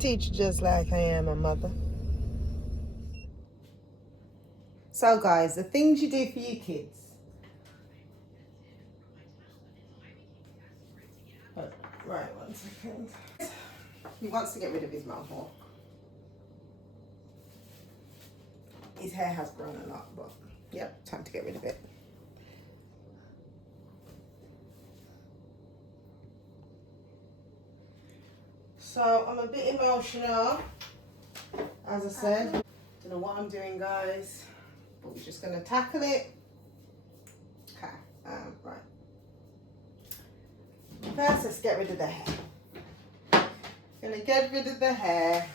teacher just like I am a mother. So guys, the things you do for your kids. Oh, right, 1 second. He wants to get rid of his Mohawk. His hair has grown a lot, but yep, time to get rid of it. So I'm a bit emotional, as I said. Don't know what I'm doing, guys, but we're just gonna tackle it. Okay, right. First, let's get rid of the hair. Gonna get rid of the hair.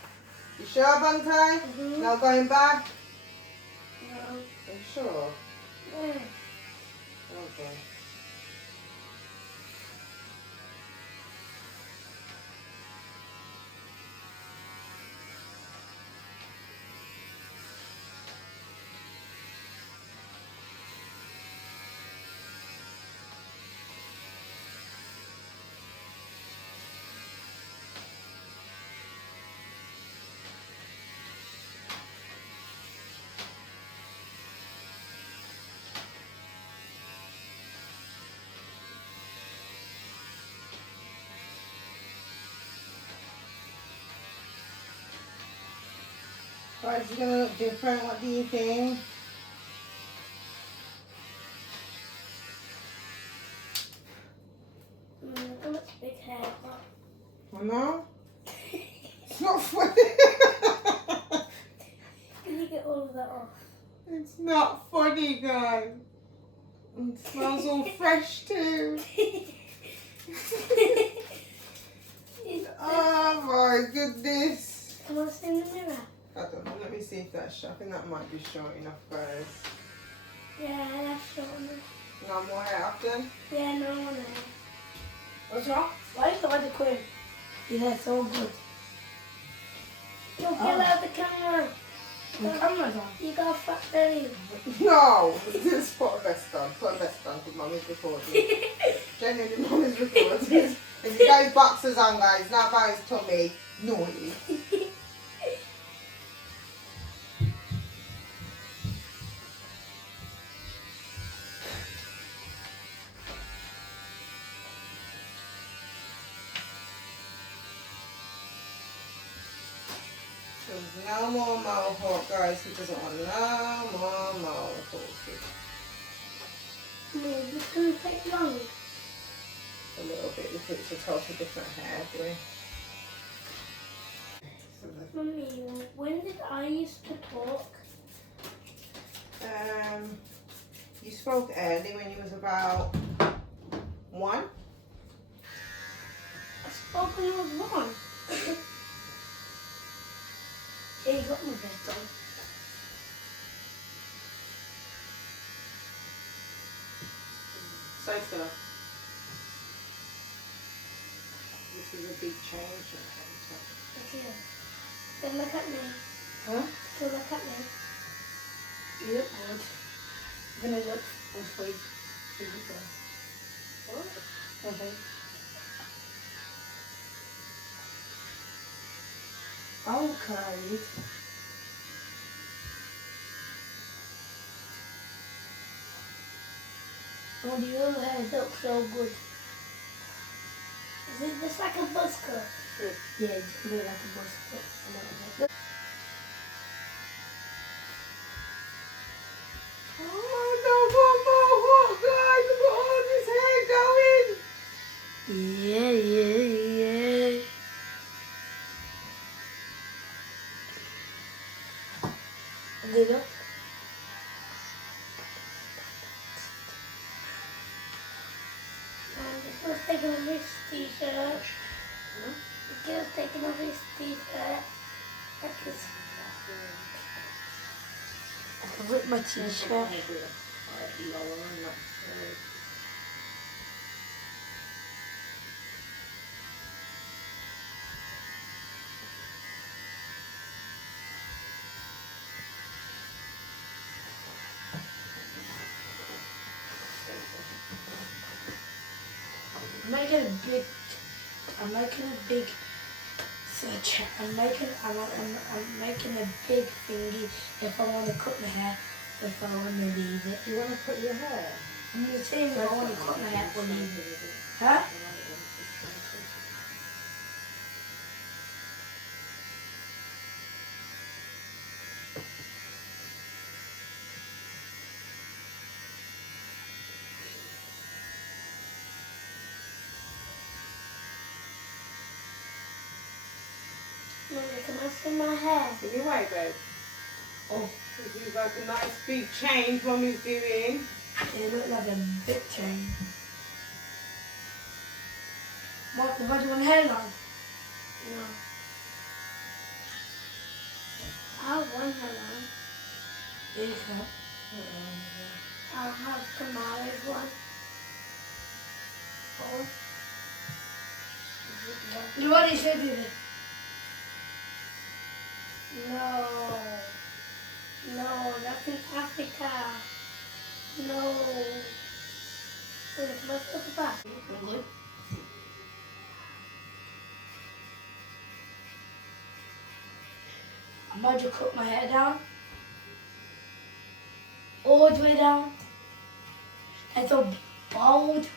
You sure, Lavonte? Mm-hmm. No going back? No. Are you sure? Yeah. Okay. Right, it's gonna look different. What do you think? It looks big hair. Oh no? It's not funny. Can you get all of that off? It's not funny, guys. It smells all fresh too. Oh my goodness. Can I see in the mirror? I don't know. Let me see if that's short. I think that might be short enough, guys. Yeah, that's short enough. No more hair after? Yeah, no one there. What's wrong? Why is the weather queen? Yeah, so good. You'll get out the camera. The camera's on. You got a fat belly. No! Just put a vest on. Put a vest on because Mummy's recording. Genuinely, Mummy's recording. If you got his boxers on, guys, not by his tummy. Naughty. There's no more Mohawk, guys. He doesn't want no more Mohawk. No, this going to take long. A little bit because it's a totally different hair, boy. Mummy, when did I used to talk? You spoke early when you was about 1. I spoke when I was 1. Yeah, you got my vest on. So still. This is a big change. Okay. Then look at me. Huh? So look at me. You look good. When I look, I'm sweet. What? Okay. Okay. Oh, the other hair looks so good. Is it just like a buzz cut? Yeah, it's really like a bus cut a little bit. Oh, no more Mohawk, guys. Look at all this hair going. Yeah, yeah, yeah. Did it? And the girl's taking off his t-shirt. The girl's taking off his t-shirt. Like this. I can rip my t-shirt. I'm making a big I'm making a big thingy if I want to cut my hair, if I want to leave it. You want to cut your hair? I'm just saying if I want to cut my hair or leave it. Huh? Mommy, can I see my hair? Can you wait, babe? Oh, This is like a nice big change Mummy's doing. it looked like a big chain. What, do you want hair long? No. I have one hair on. You can. I'll have Kamala's one. Or You already showed you this. no. No, that's in Africa. No. Wait, can I put it back? I'm good. I might just cut my hair down. All the way down. It's so bald.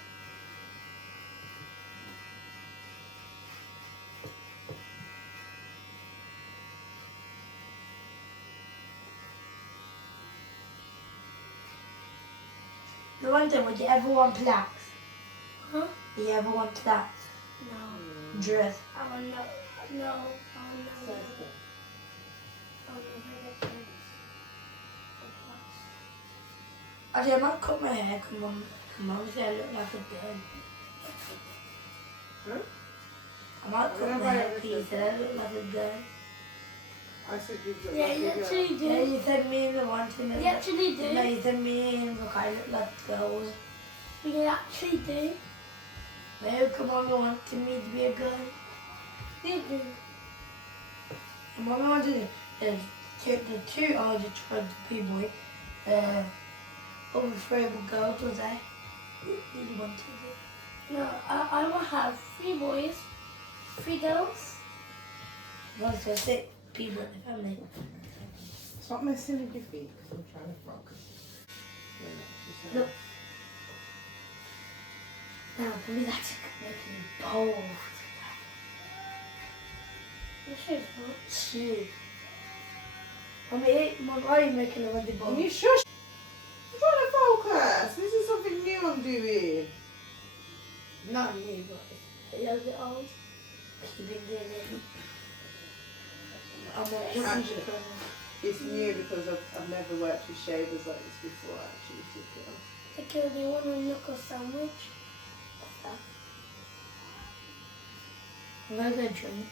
Lavonte, would you ever want plaits? Huh? Do you ever want plaits? No. Dress. I will not. No. I will not. I will never get this. Actually, I might cut my hair because mum said I look like a girl. Huh? I might cut my hair because you said I look like a girl. I said you look Yeah, like you a girl. actually do. Yeah, you said me and Lavonte. You actually do. No, you said me and look, I look like girls. You actually do. Maybe come on, wanted me to be a girl. You do. And Mum wanted the two I was tried to be boy. Over three were girls, was I? Really wanted it. No, I will have 3 boys, 3 girls. Once I 6 people in the family. Stop messing with your feet because I'm trying to focus. Look. Now, for me, that's making me bold. This is what? Shoot. Mum, why are you making a really Can bold? you shush? I'm trying to focus. This is something new I'm doing. Not me, but a little bit old. Keep it doing it. I'm not Actually, it's new because I've never worked with shavers like this before actually. Okay, do you want a knuckle sandwich? I'm gonna go drink.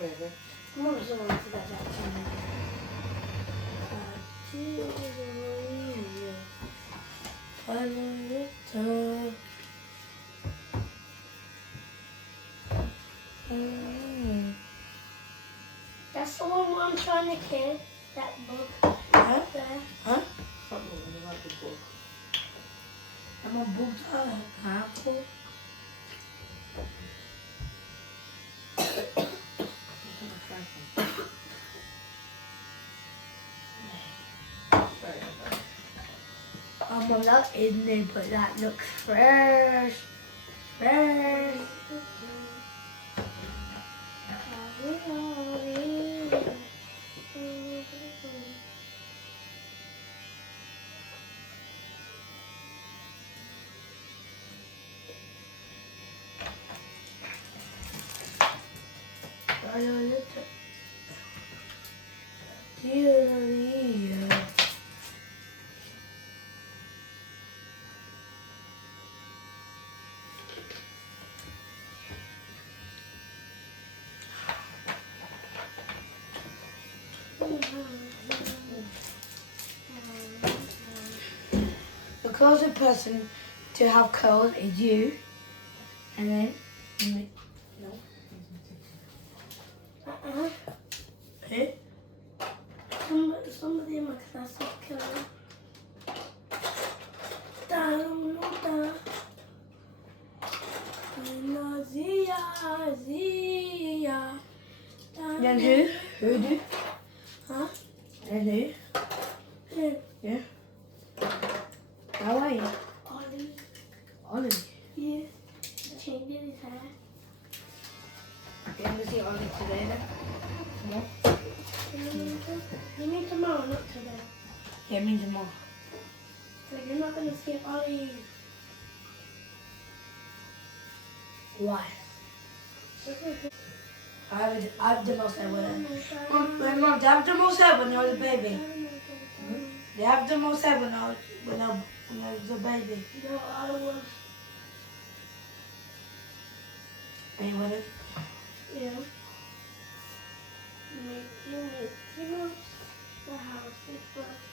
Really? Mum doesn't want to that actually. That's the one I'm trying to kill. That bug. Huh? There. Huh? Something like the book. I'm a book apple. Well, that is new, but that looks fresh. Fresh. The closest person to have curls is you, and then me. No. Hey? Somebody in my class is killing. Down, down. I know. Azia. Then who? Who do? Huh? And who? Yeah. Yeah. How are you? Ollie. Ollie. Yeah. Changing his hair. You want to see Ollie today then? You mean tomorrow, not today. Yeah, me tomorrow. So you're not going to see Ollie. Why? I have the most hair when Mom, they have the most hair when I was a baby. They have the most hair when I was a baby. No, I was. And you wouldn't? Yeah. You know, the house is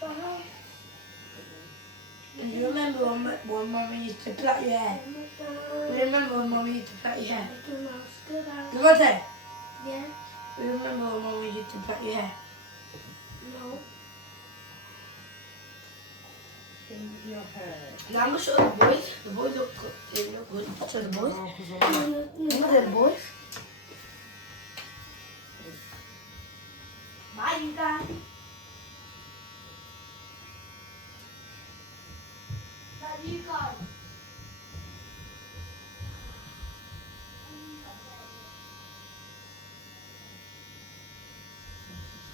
the house. And you remember when Mommy used to plait your hair? You remember when Mommy used to plait your hair? Lavonte, Yeah. you remember when Mommy used to plait your hair? No. In your hair. Now I'm going to show the boys. The boys look good. They look good. Show the boys. Look at the boys. Bye, you guys. Bye, you guys.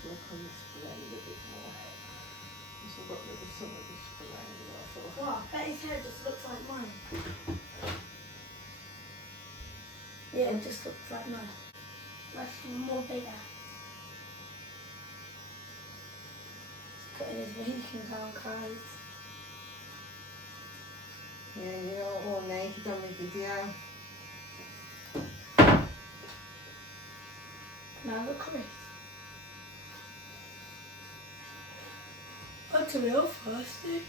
Look on this blend a bit more. So I've got rid of some of this blend. Wow, Betty's hair just looks like mine. Yeah, it just looks like mine. That's more bigger. He's cutting his wings down, guys. Yeah, you're all naked on my video. Now look, Chris. That's a real first, eh?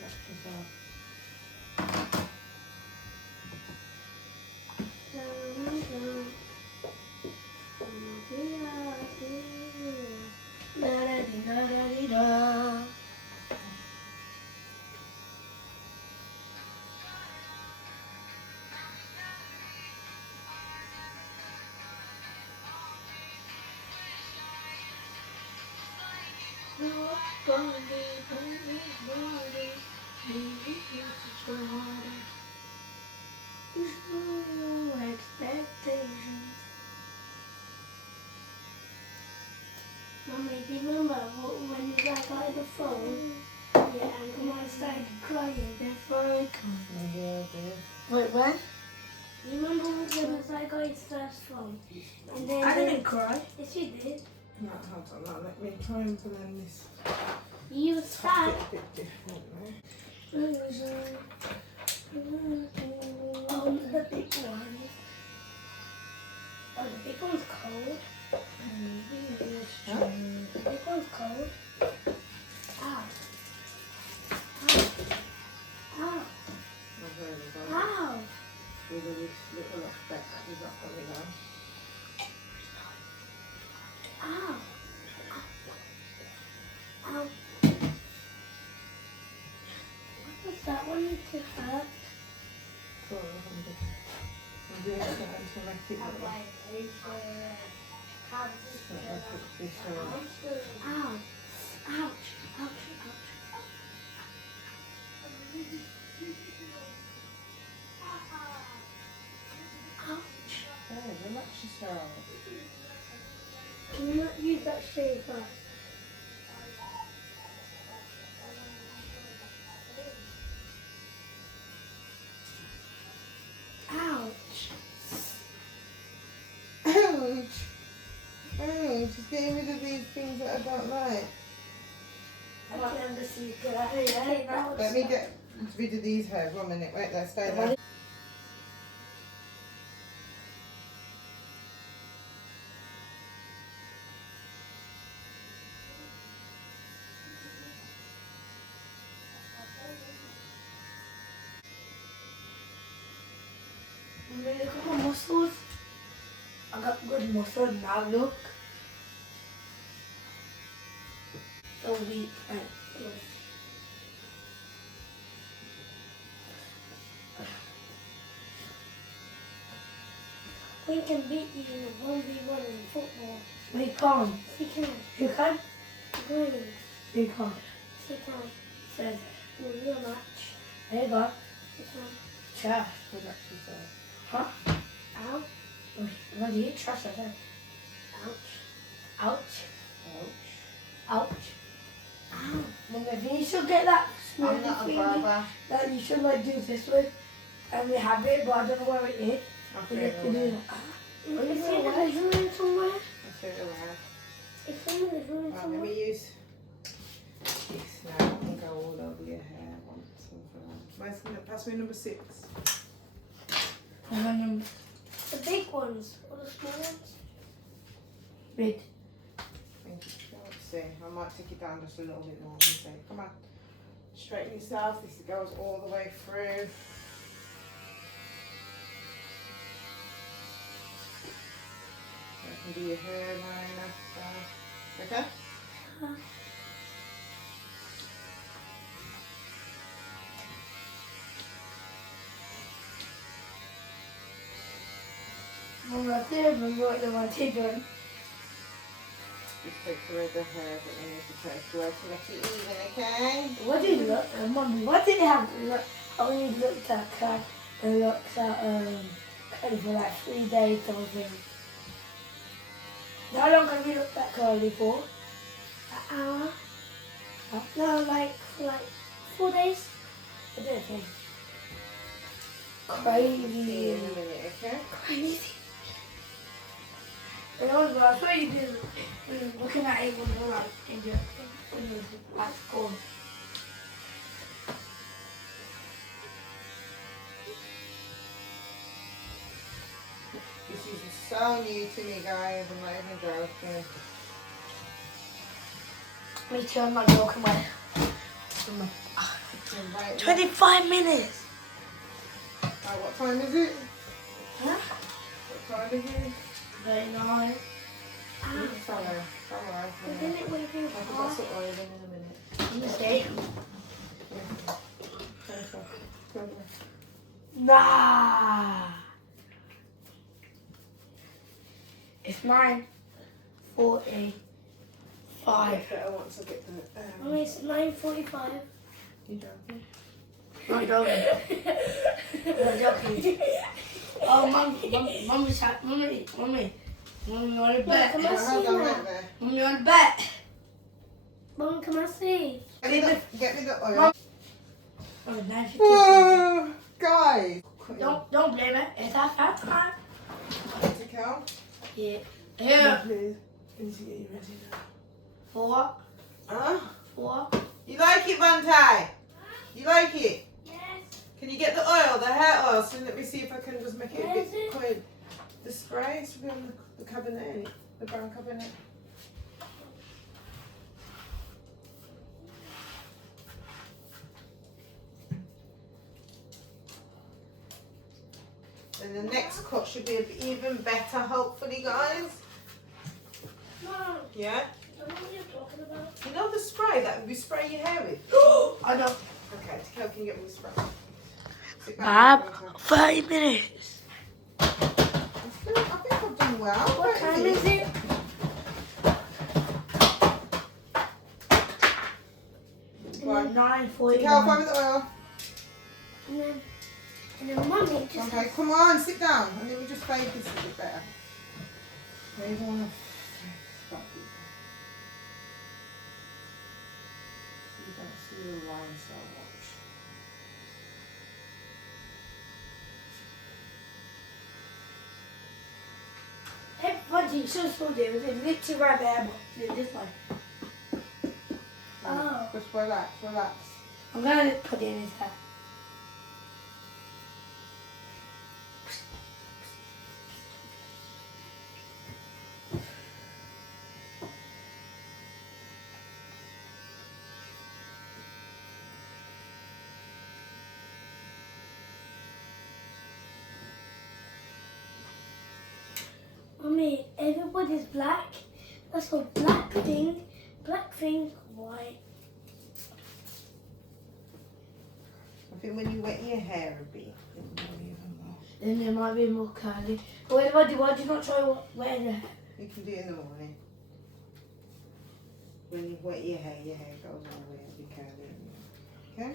That's bizarre. Da-da-dee-da-da-dee-da. Expectations. Mommy, do you remember when you guys got the phone? Yeah, and when I started crying. Before I come. Yeah, dear. Wait, when? You remember when I got his first phone? And then I didn't cry. Yes, you did. No, hold on, now let me try and blend this You top start. bit a bit differently. Oh, the big one. Oh, the big one's cold. Huh? The big one's cold. Ow. Ow. Ow. Okay, we're going Ow. with this little effect that we got going on. Ow. Ow. What does that one need to hurt? Cool, I'm doing that to make it look like this one. Ow. Ouch. Ouch. Ouch. Ouch. Hey, relax yourself. Can you not use that shaver? Ouch. Ouch! Ouch! Just getting rid of these things that I don't like. I want them to see good hair. Let me get rid of these hairs. 1 minute. Wait, let's stay there. Look at my muscles. I got good muscles now, look. So weak and Yes. We can beat you in a 1v1 in football. We can't. We can. You can? Green. You can't. We can. Says, In a real match. there you go. We can. Trash. What actually say? Huh? Ow. What do you trash at that? Ouch. Ouch. Ouch. Ouch. Ow. Mum, you should get that I'm smoothie not a thingy barber. that you should like do this with. And we have it, but I don't know where it is. I We feel have to do away. that. Is it in the living room somewhere? I feel away. It's in the living room Right, let somewhere. me use this now and go all over your hair once and for all. Where's pass me number 6? And then The big ones or the small ones? big. Thank you. Let's see. I might take it down just a little bit more and say, come on. Straighten yourself. This goes all the way through. I can do your hairline after. Okay? Mum, I still remember what the one did done. Just take away the hair that we need to take away to make it even, okay? What did it look? Mum, what did it have? Look, I only looked at Cat and looked at Curly for like 3 days or something. How long have you looked at Curly for? An hour? Huh? No, like 4 days. I don't think. See you Crazy. in a minute, okay? Crazy. And also, I saw you did looking at it when you were like in the when you were at school. This is so new to me, guys. I'm not even joking. Me too, I'm not joking, man. Right, 25 minutes! right, what time is it? Huh? What time is it? 39. Ow. Sorry. Alright. Isn't it waving I'll put far? some oil in a minute. Okay. Okay. Nah. It's 9:45. Better once I get the. Oh, it's 9:45. You joking? Not joking. Not joking. Oh, Mummy, you want to bet? Come on, see Hold on, now. wait there. Mummy, you want to bet? Mum, can I see? Get me the oil. Oh, 9:50. Oh, guys. Don't blame it. It's our first time. To count? Yeah. Here. Please. Please get you ready now. 4. Huh? 4. You like it, Lavonte? You like it? Yes. Can you get the oil, the hair oil? So let me see if I can just make it a Where bit is it? clean. The spray should be on the cabinet, ain't it? The brown cabinet. And the next cut should be even better, hopefully, guys. Mom, Yeah? I don't know what you're talking about. You know the spray that we spray your hair with? I know. Okay, Tikal can get me the spray. Sit back. Bob, 30 minutes. I think I've done well. What time is it? Right. 9:40. Tikal, find me the oil. And then Mummy just Okay, come on, sit down. And then we just fade this a bit better. Okay, you don't want to stop it. You don't see the line so much. Hey, Bunty, you should have told you. It was literally right there, but this one. Oh. Just relax, relax. I'm going to put it in his hair. Mummy, everybody's black. That's a black thing, white. think when you wet your hair a bit, it will be even more. Then it might be more curly. But why do you not try wetting your hair? You can do it in the morning. When you wet your hair goes all the way and be curly. Okay?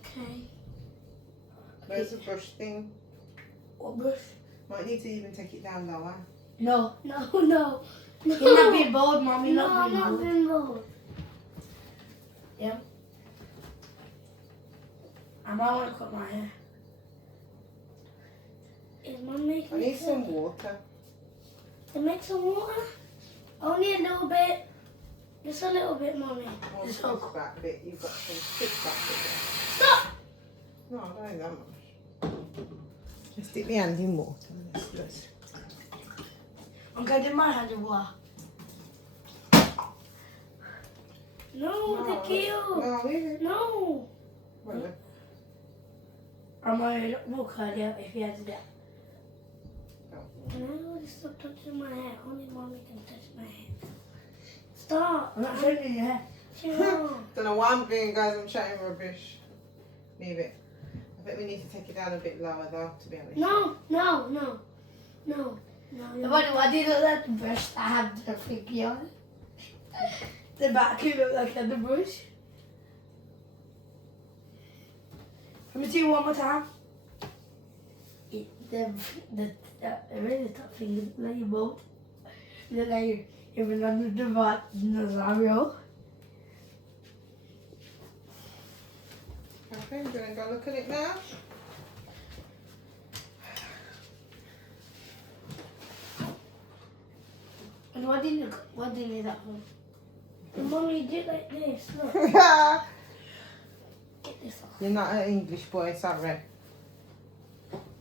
Okay. Where's the brush thing? What brush? Might need to even take it down lower. No. No. You're not being bold, Mum. You're No, not I'm being not bold. being bold. Yeah. I might want to cut my hair. Is Mum making I need it some curly? water. To make some water? Only a little bit. Just a little bit, Mummy. One It's all push back bit. You've got some stick back bit Stop! there. No, I don't need that much. Just dip my hand in water. Let's I'm going to dip my hand in water. No, the kill. No, really? No. Well, then. I'm going to more curly if you had to do that. No, stop touching my hair. Only Mommy can touch my hair. Stop. I'm not showing you your hair. Sure. Don't know what I'm doing, guys. I'm chatting rubbish. Leave it. I think we need to take it down a bit lower, though, to be honest. No. I did look like the brush that had the thingy on it. The back looked like the brush. Let me see you one more time. The really top finger look like you both. Look like you're under the Nazario. Okay, I'm going to go look at it now. And what did you that for? Mommy did like this. Look. Get this off. You're not an English boy, sorry.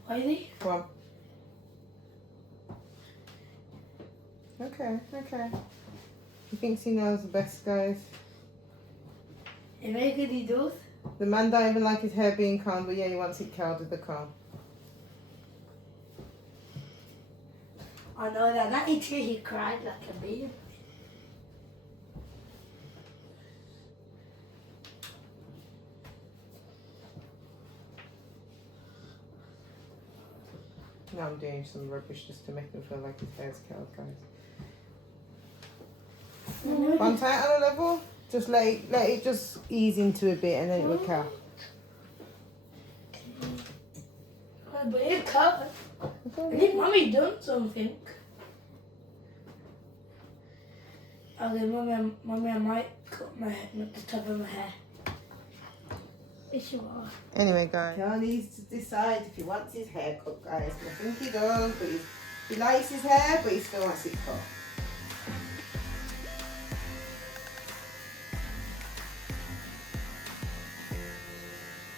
Why is he? Come on. Okay. He thinks he knows the best, guys. You make it, he does. The man don't even like his hair being combed, but yeah, he wants it curled with the comb. I know that. That each year he cried like a baby. Now I'm doing some rubbish just to make him feel like his hair's curled, guys. One tight on a level, just let it just ease into a bit and then it will curl. But it's covered. I think Mummy done something. Okay, Mummy, I might cut the top of my hair. Yes, you are. Anyway, guys, he needs to decide if he wants his hair cut, guys. I think he does, but he likes his hair, but he still wants it cut.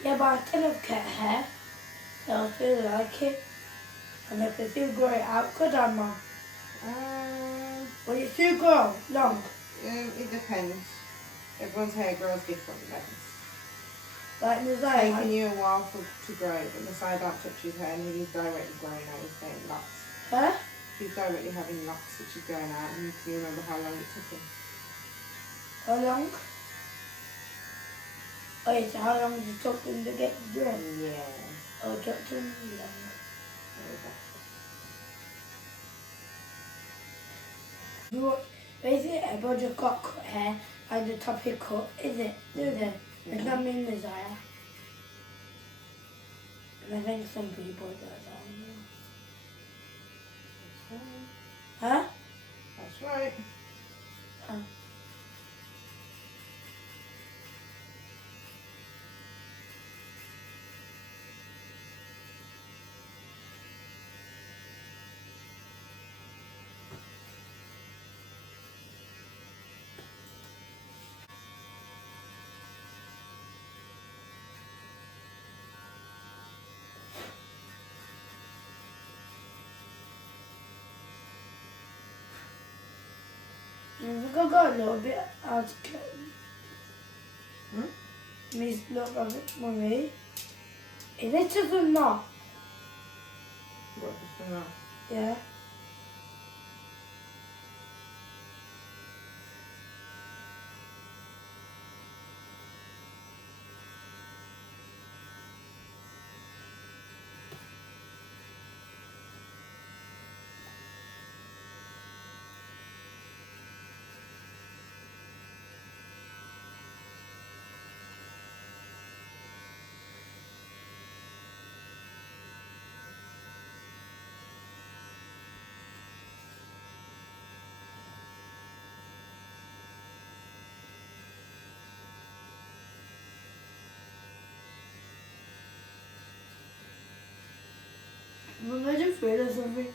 Yeah, but I kind of cut hair, so I feel like it. And if it's too grow it out, cut on, Mum. When it's too grow, long. It depends. Everyone's hair grows different, guys. Like the It's side. taking you a while to grow, but the side don't touch his hair and he's directly growing out his hair locks. Huh? He's directly having locks which is going out, and do you remember how long it took him? How long? Oh, yeah, so how long did it take him to get the dress? Yeah. Oh, it took him long. You want, basically, everyone just got cut hair and the top is cut, is it? Do they? It's not mean desire. And I think some people do that. Huh? That's right. I think I got a little bit out of Miss look of it, Mummy. Is it just a knot? What, just a knot? Yeah. scooter or something.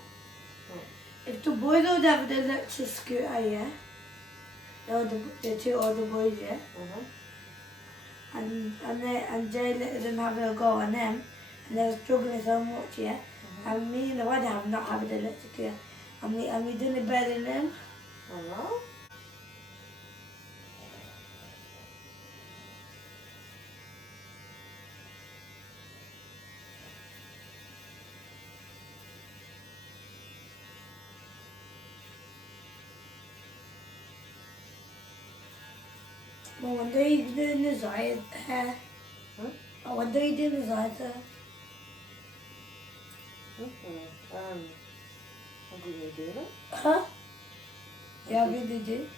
If the boys would have the electric scooter, yeah, the two older boys, yeah, and Jay let them have a go on them, and they were struggling so much, yeah, and me and the wife have not having the electric scooter, and we doing it better than them. But one day he's doing his hair. Oh, one day he's doing his eyes hair. How did you do that? Huh? Yeah, I really did.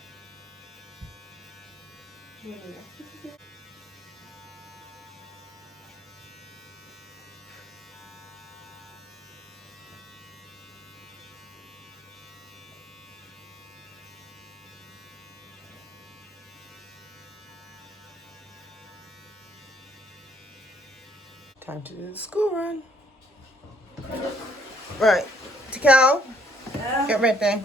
Time to do the school run. Right, Tikal, get ready.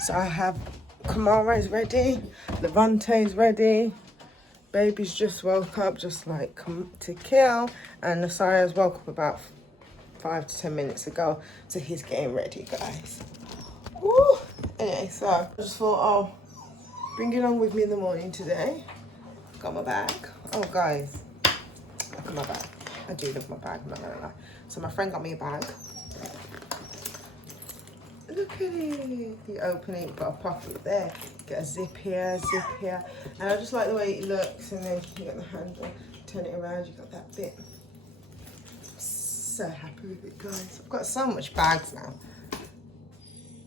So I have Kamara's ready, Lavonte's ready, baby's just woke up just like Tikal, and Nasaria's woke up about 5 to 10 minutes ago, so he's getting ready, guys. Woo! Anyway, so I just thought I'll bring it along with me in the morning today. Got my bag. Oh, guys, look at my bag. I do love my bag, I'm not gonna lie. So my friend got me a bag. Look at it. You open it, you've got a pocket there. Get a zip here, and I just like the way it looks. And then you got the handle, turn it around, you got that bit. I'm so happy with it, guys. I've got so much bags now.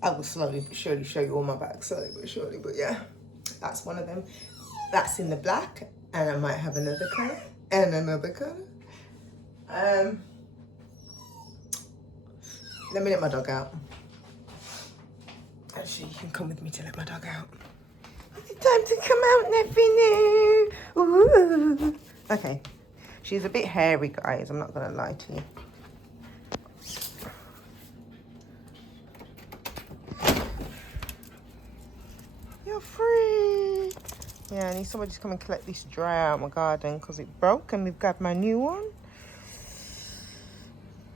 I will slowly but surely show you all my bags, slowly but surely. But yeah, that's one of them. That's in the black, and I might have another colour and another colour. Let me let my dog out. Actually, you can come with me to let my dog out. It's time to come out, Neffy. Ooh. Okay. She's a bit hairy, guys. I'm not going to lie to you. You're free. Yeah, I need somebody to come and collect this dryer out of my garden because it broke and we've got my new one.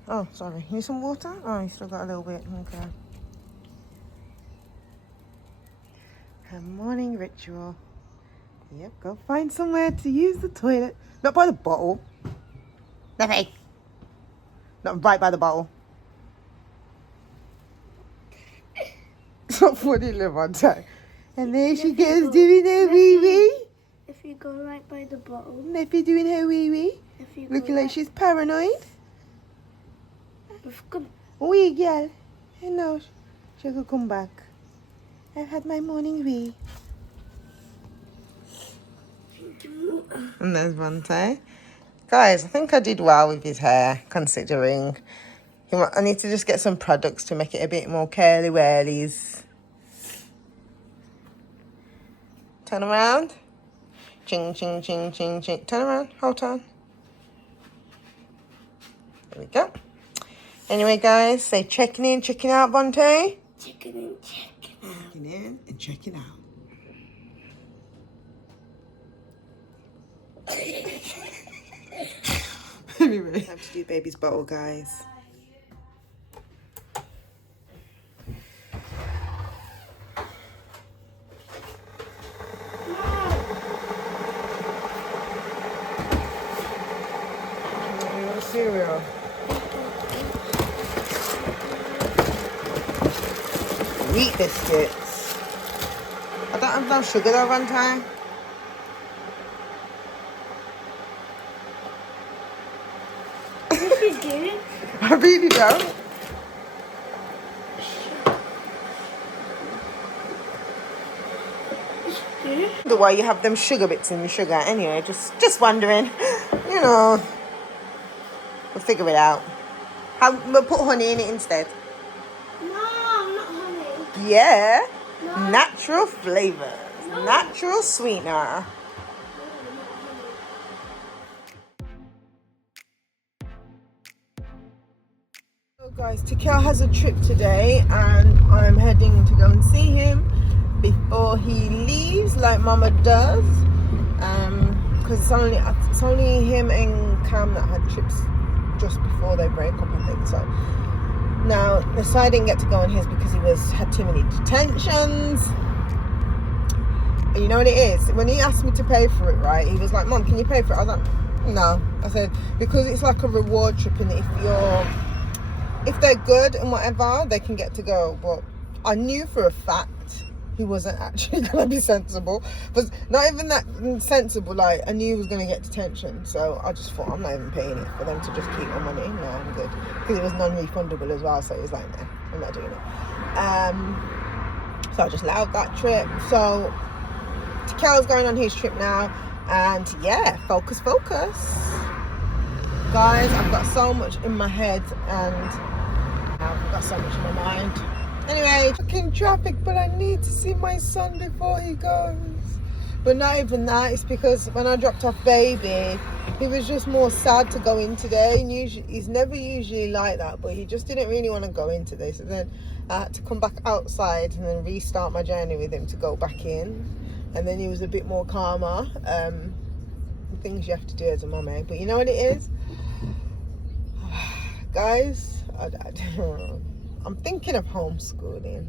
Oh, sorry. You need some water? Oh, you still got a little bit. Okay. Her morning ritual. Yep, go find somewhere to use the toilet. Not by the bottle. Nothing. Not right by the bottle. It's not funny, Lavonte. And there she goes doing her wee-wee. If you go right by the bottle. Neffy doing her wee-wee. Looking like she's paranoid. Wee, girl. I know. She could come back. I've had my morning wee. And there's Lavonte. Guys, I think I did well with his hair, considering. I need to just get some products to make it a bit more curly-whirlies. Turn around. Ching, ching, ching, ching, ching. Turn around. Hold on. There we go. Anyway, guys, say checking in, checking out, Bonte. Checking in, checking out. Checking in and checking out. Anyway, time to do baby's bottle, guys. Cereal. Wheat biscuits. I don't have no sugar though, one time. Yes, you do. I really don't. The way you have them sugar bits in the sugar. Anyway, just wondering. You know, we'll figure it out. We'll put honey in it instead. No, not honey. Yeah. No. Natural flavors. No. Natural sweetener. Guys, Tikal has a trip today and I'm heading to go and see him before he leaves, like Mama does, because it's only him and Cam that had trips just before they break up, I think. So now I didn't get to go on his because he had too many detentions. And you know what it is? When he asked me to pay for it, right, he was like, Mom, can you pay for it? I was like, no. I said, because it's like a reward trip, and if they're good and whatever, they can get to go. But I knew for a fact he wasn't actually going to be sensible. But not even that sensible, like, I knew he was going to get detention. So I just thought, I'm not even paying it for them to just keep my money. No, I'm good. Because it was non-refundable as well. So it was like, nah, I'm not doing it. So I just allowed that trip. So Tikal's going on his trip now. And yeah, focus. Guys, I've got so much in my head and I've got so much in my mind. Anyway, fucking traffic, but I need to see my son before he goes. But not even that, it's because when I dropped off baby, he was just more sad to go in today. And he's never usually like that, but he just didn't really want to go in today. So then I had to come back outside and then restart my journey with him to go back in. And then he was a bit more calmer. Things you have to do as a mum, eh? But you know what it is? Guys, I'm thinking of homeschooling.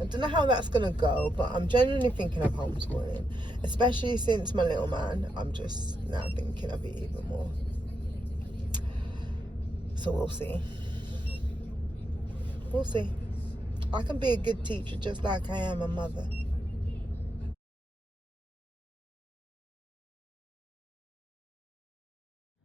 I don't know how that's gonna go, but I'm genuinely thinking of homeschooling, especially since my little man. I'm just now thinking of it even more. So we'll see. I can be a good teacher just like I am a mother.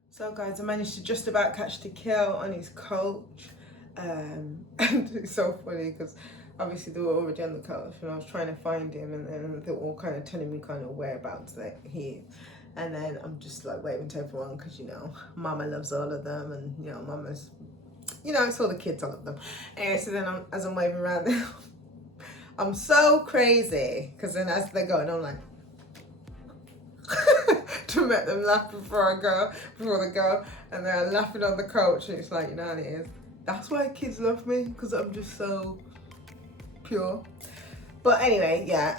So guys, I managed to just about catch Tikal on his coach, and it's so funny because obviously they were already on the coach and I was trying to find him, and then they were all kind of telling me kind of whereabouts that he is. And then I'm just like waving to everyone because, you know, Mama loves all of them, and, you know, Mama's, you know, it's all the kids, I love them. Anyway, so then as I'm waving around them, I'm so crazy because then as they're going, I'm like, to make them laugh before they go, and they're laughing on the coach, and it's like, you know what it is. That's why kids love me, because I'm just so pure. But anyway, yeah,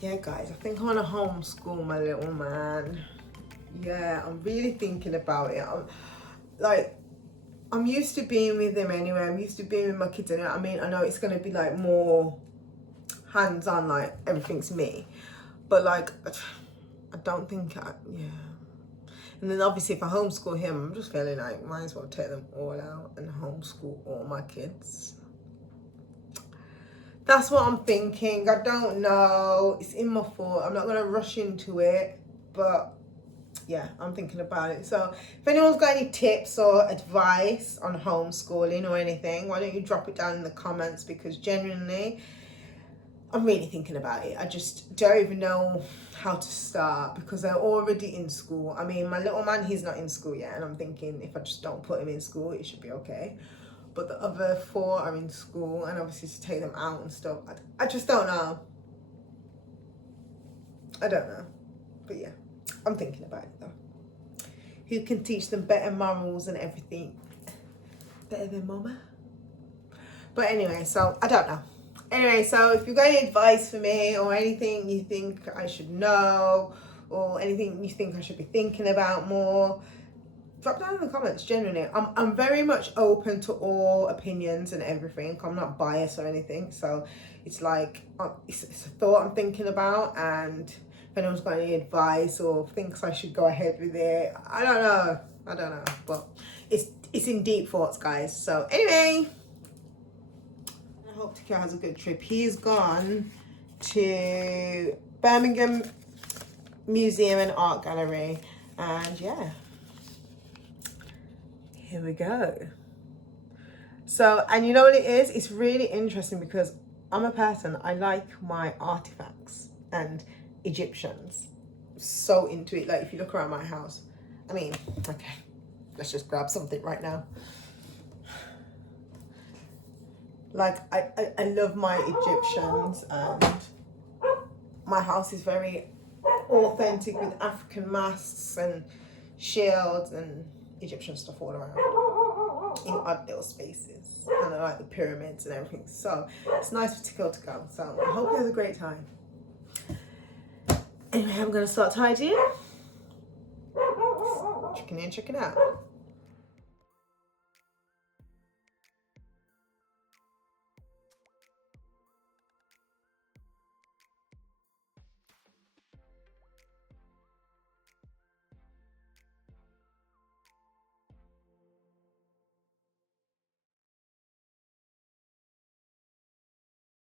guys, I think I want to homeschool my little man. Yeah, I'm really thinking about it. I'm used to being with him anyway. I'm used to being with my kids anyway. I mean, I know it's gonna be like more hands-on, like everything's me. But like, I don't think yeah. And then obviously if I homeschool him, I'm just feeling like might as well take them all out and homeschool all my kids. That's what I'm thinking. I don't know. It's in my thought. I'm not gonna rush into it, but yeah, I'm thinking about it. So if anyone's got any tips or advice on homeschooling or anything, why don't you drop it down in the comments, because genuinely I'm really thinking about it. I just don't even know how to start because they're already in school. I mean, my little man, he's not in school yet, and I'm thinking if I just don't put him in school, it should be okay. But the other 4 are in school, and obviously to take them out and stuff, I just don't know. I don't know. But yeah, I'm thinking about it though. Who can teach them better morals and everything? Better than Mama? But anyway, so I don't know. Anyway, so if you've got any advice for me or anything you think I should know or anything you think I should be thinking about more, drop down in the comments. Genuinely, I'm very much open to all opinions and everything. I'm not biased or anything. So it's like, it's a thought I'm thinking about, and if anyone's got any advice or thinks I should go ahead with it, I don't know, but it's in deep thoughts, guys. So anyway, I hope Tikal has a good trip. He's gone to Birmingham Museum and Art Gallery, and yeah, here we go. So, and you know what it is? It's really interesting because I'm a person, I like my artifacts and Egyptians. So into it. Like if you look around my house, I mean, okay, let's just grab something right now. Like I love my Egyptians, and my house is very authentic with African masks and shields and Egyptian stuff all around. in odd little spaces, and I like the pyramids and everything. So it's nice for Tickle to go. So I hope you have a great time. Anyway, I'm gonna start tidying. Checking in, checking out.